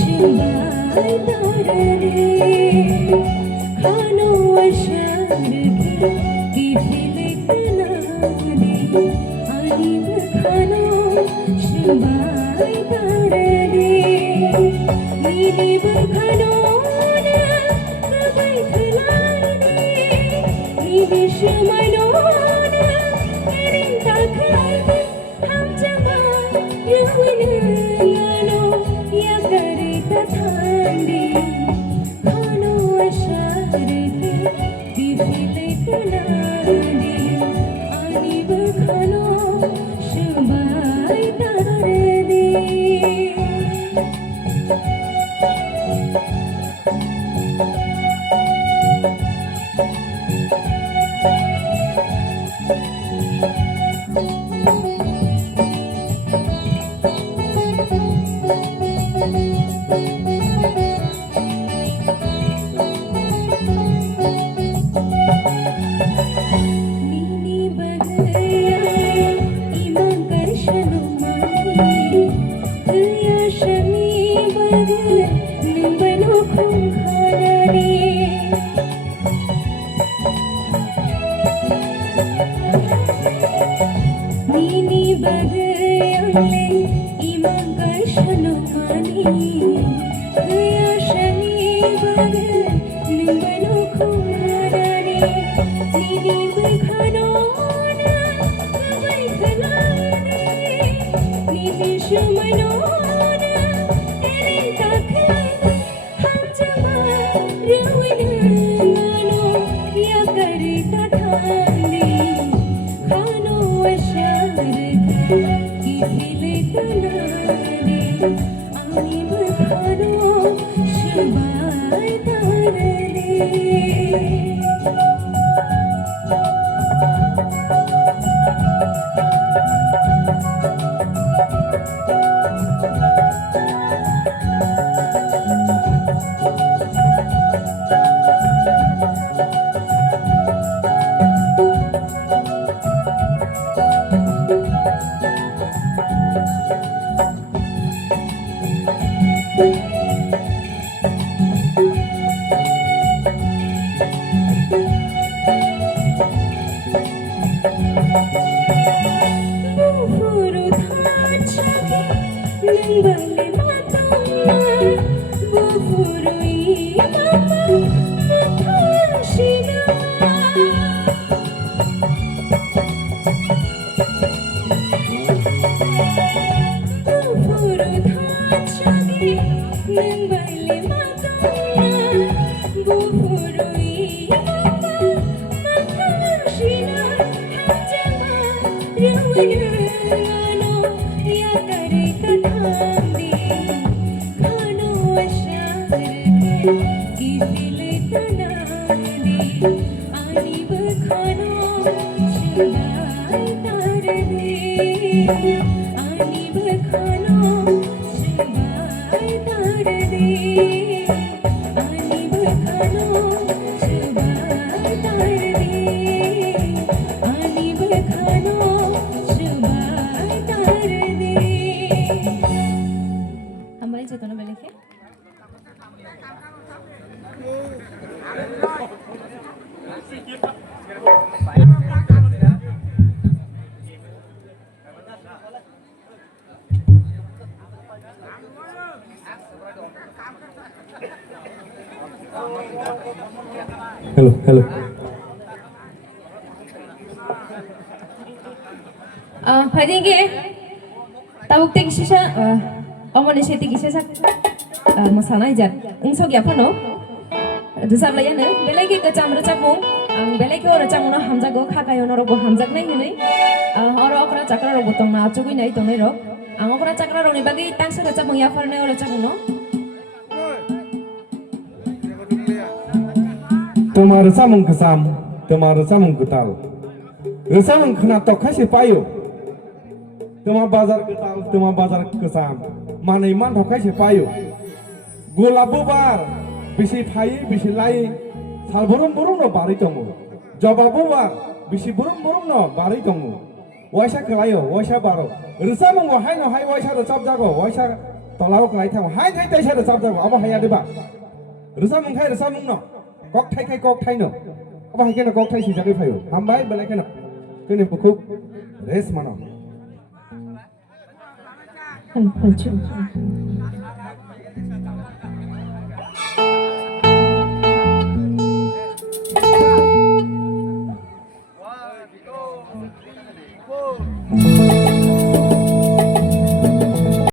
शिवाय तारणे खानो अशारखे किफिले कनादे आणि खानो शिवाय तारणे नीली बखानो कबाई खलाने नीली शमनो एरिन ताखाने हम जमा युवनलानो या करे कथांदे खानो अशारखे किफिले कनादे आणि बखानो शिवाय तारणे Hello. Padingge, tabuk tegi sisa, omone sih tegi sisa, masalah aja. Engsog ya pano, dusar layan ne, belai ke kacam racapung, belai ke orang racapung na hamzah go khakayo na rogo hamzah nai hune, orang okra cakra rogo tong na acugui nai tong nai rog, okra cakra rogo ni bagi tangsa racapung ya farne orang racapung no. Tomar samung kesam, tomar samung ketal. Samung kena tokasi payu. Tomar bazar ketal, tomar bazar kesam. Mana iman tokasi payu. Gula bubar, bisi payu, bisi lai. Sal burung no bari tongu. Jawab bubar, bisi burung no bari tongu. Waisa kelayo, waisa baro. Samung wahai no hai waisa racap jago, waisa tolao cái thằng hai thay tay xe được sao đâu ông hay à đi bà rồi sao mừng hay rồi sao mừng nó cọc thay nó ông hay cái nó cọc thay gì ra cái phải không ham bái bên này cái nó cái này một khúc rest mà nó Phải chịu.